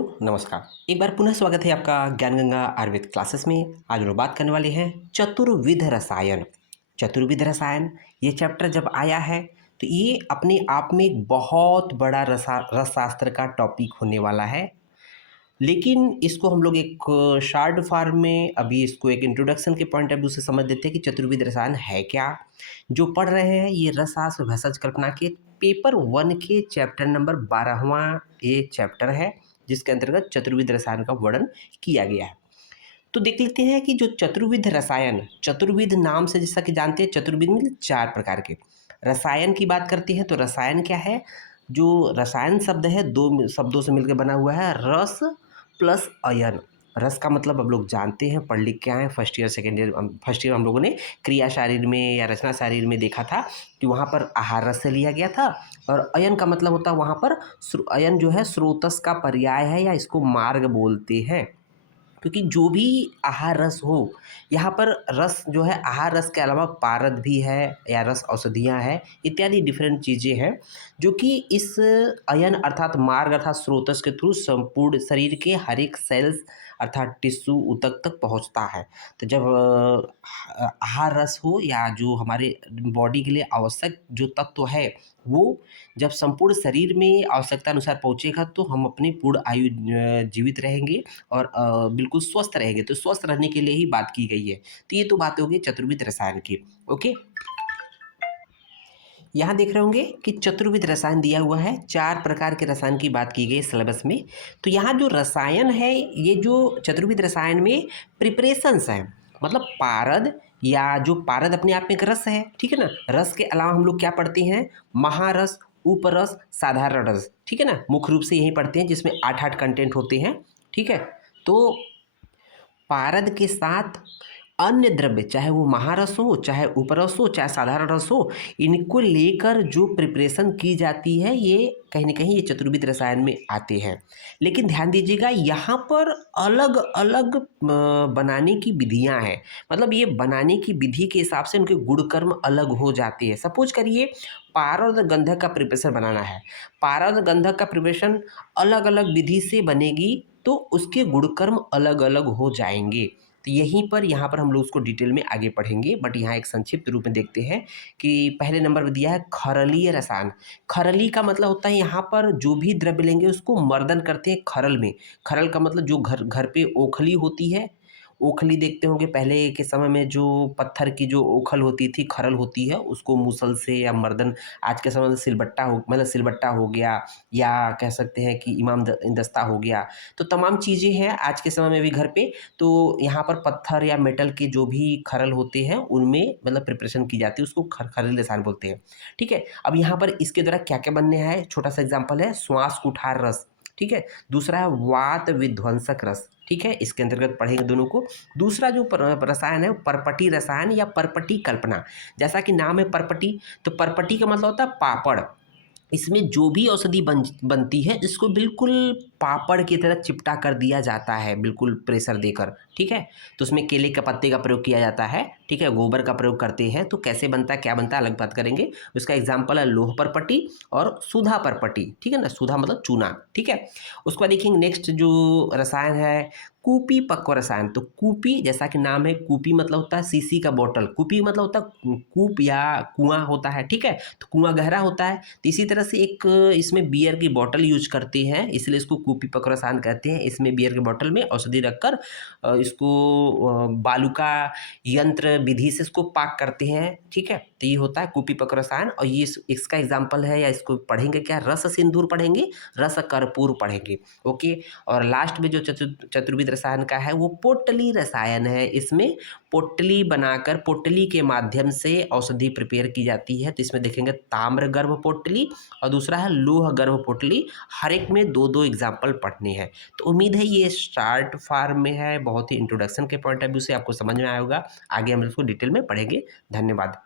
नमस्कार। एक बार पुनः स्वागत है आपका ज्ञान गंगा आयुर्वेद क्लासेस में। आज हम लोग बात करने वाले हैं चतुर्विध रसायन। चतुर्विध रसायन ये चैप्टर जब आया है तो ये अपने आप में एक बहुत बड़ा रसशास्त्र का टॉपिक होने वाला है। लेकिन इसको हम लोग एक शॉर्ट फॉर्म में अभी इसको एक इंट्रोडक्शन के पॉइंट ऑफ व्यू से समझ देते हैं कि चतुर्विध रसायन है क्या। जो पढ़ रहे हैं ये रसशास्त्र भेषज कल्पना के पेपर 1 के चैप्टर नंबर 12वां ये चैप्टर है, जिसके अंतर्गत चतुर्विध रसायन का वर्णन किया गया है। तो देख लेते हैं कि जो चतुर्विध रसायन, चतुर्विध नाम से जैसा कि जानते हैं, चतुर्विध में 4 प्रकार के रसायन की बात करते हैं। तो रसायन क्या है? जो रसायन शब्द है 2 शब्दों से मिलकर बना हुआ है, रस प्लस अयन। रस का मतलब अब लोग जानते हैं, पढ़ लिख के आए हैं, first year second year. First year हम लोगों ने क्रिया शारीर में या रचना शारीर में देखा था कि वहाँ पर आहार रस से लिया गया था। और अयन का मतलब होता है वहाँ पर अयन जो है स्रोतस का पर्याय है या इसको मार्ग बोलते हैं। क्योंकि जो भी आहार रस हो, यहाँ पर रस जो है आहार रस के अलावा पारद भी है या रस औषधियाँ हैं, इत्यादि डिफरेंट चीज़ें हैं जो कि इस अयन अर्थात मार्ग अर्थात स्रोतस के थ्रू संपूर्ण शरीर के हर एक सेल्स अर्थात टिश्यू ऊतक तक पहुँचता है। तो जब आहार रस हो या जो हमारे बॉडी के लिए आवश्यक जो तत्व है वो जब संपूर्ण शरीर में आवश्यकता अनुसार पहुँचेगा तो हम अपनी पूर्ण आयु जीवित रहेंगे और बिल्कुल स्वस्थ रहेंगे। तो स्वस्थ रहने के लिए ही बात की गई है। तो ये तो बात हो गई चतुर्विध रसायन की। ओके, यहाँ देख रहे होंगे कि चतुर्विध रसायन दिया हुआ है, 4 प्रकार के रसायन की बात की गई है सिलेबस में। तो यहाँ जो रसायन है, ये जो चतुर्विध रसायन में प्रिपरेशंस हैं, मतलब पारद या जो पारद अपने आप में एक रस है, ठीक है ना। रस के अलावा हम लोग क्या पढ़ते हैं? महारस, उपरस, साधारण रस, ठीक है ना। मुख्य रूप से यही पढ़ते हैं जिसमें 8-8 कंटेंट होते हैं, ठीक है। तो पारद के साथ अन्य द्रव्य, चाहे वो महारस हो, चाहे उपरस हो, चाहे साधारण रस हो, इनको लेकर जो प्रिपरेशन की जाती है ये कहीं न कहीं ये चतुर्विध रसायन में आते हैं। लेकिन ध्यान दीजिएगा यहाँ पर अलग-अलग बनाने की विधियाँ हैं। मतलब ये बनाने की विधि के हिसाब से उनके गुणकर्म अलग हो जाते हैं। सपोज़ करिए पारद गंधक का प्रिपरेशन बनाना है। पारद गंधक का प्रिपरेशन अलग-अलग विधि से बनेगी तो उसके गुणकर्म अलग-अलग हो जाएँगे। तो यहीं पर यहाँ पर हम लोग उसको डिटेल में आगे पढ़ेंगे, बट यहाँ एक संक्षिप्त रूप में देखते हैं कि पहले नंबर पर दिया है खरलीय रसायन। खरली का मतलब होता है यहाँ पर जो भी द्रव्य लेंगे उसको मर्दन करते हैं खरल में। खरल का मतलब जो घर घर पे ओखली होती है, ओखली देखते होंगे पहले के समय में, जो पत्थर की जो ओखल होती थी, खरल होती है, उसको मूसल से या मर्दन, आज के समय में सिलबट्टा हो, मतलब सिलबट्टा हो गया या कह सकते हैं कि दस्ता हो गया। तो तमाम चीज़ें हैं आज के समय में भी घर पे। तो यहाँ पर पत्थर या मेटल के जो भी खरल होते हैं उनमें मतलब प्रिपरेशन की जाती है, उसको खरली रसायन बोलते हैं, ठीक है। अब यहाँ पर इसके द्वारा क्या क्या बनने हैं, छोटा सा एग्जाम्पल है श्वास कुठार रस, ठीक है। दूसरा है वात विध्वंसक रस, ठीक है, इसके अंतर्गत पढ़ेंगे दोनों को। दूसरा जो रसायन है परपटी रसायन या परपटी कल्पना। जैसा कि नाम है परपटी, तो परपटी का मतलब होता है पापड़। इसमें जो भी औषधि बनती है इसको बिल्कुल पापड़ की तरह चिपटा कर दिया जाता है, बिल्कुल प्रेशर देकर, ठीक है। तो उसमें केले के पत्ते का प्रयोग किया जाता है, ठीक है, गोबर का प्रयोग करते हैं। तो कैसे बनता है, क्या बनता है, अलग बात करेंगे। उसका एग्जाम्पल है लोह परपटी और सुधा परपटी, ठीक है ना। सुधा मतलब चूना, ठीक है। उसके बाद देखेंगे नेक्स्ट जो रसायन है कूपी पक्व रसायन। तो कूपी जैसा कि नाम है, कूपी मतलब होता है शीशी का बोतल, कूपी मतलब होता है कूप या कुआं होता है, ठीक है। तो कुआं गहरा होता है, तो इसी तरह से एक इसमें बियर की बोतल यूज करते हैं, इसलिए इसको कूपी पक्व रसायन कहते हैं। इसमें बियर की बोतल में औषधि रखकर इसको बालूका यंत्र विधि से इसको पाक करते हैं, ठीक है। तो ये होता है कूपी पक्व रसायन। और ये इसका एग्जाम्पल है, या इसको पढ़ेंगे क्या, रस सिंदूर पढ़ेंगे, रस कर्पूर पढ़ेंगे, ओके। और लास्ट में जो चतुर्विध रसायन का है वो पोटली रसायन है। इसमें पोटली बनाकर पोटली के माध्यम से औषधि प्रिपेयर की जाती है। तो इसमें देखेंगे ताम्र गर्भ पोटली और दूसरा है लोह गर्भ पोटली। हर एक में 2-2 एग्जाम्पल पढ़ने हैं। तो उम्मीद है ये स्टार्ट फॉर्म में है, बहुत ही इंट्रोडक्शन के पॉइंट ऑफ व्यू से आपको समझ में आया होगा। आगे हम इसको डिटेल में पढ़ेंगे। धन्यवाद।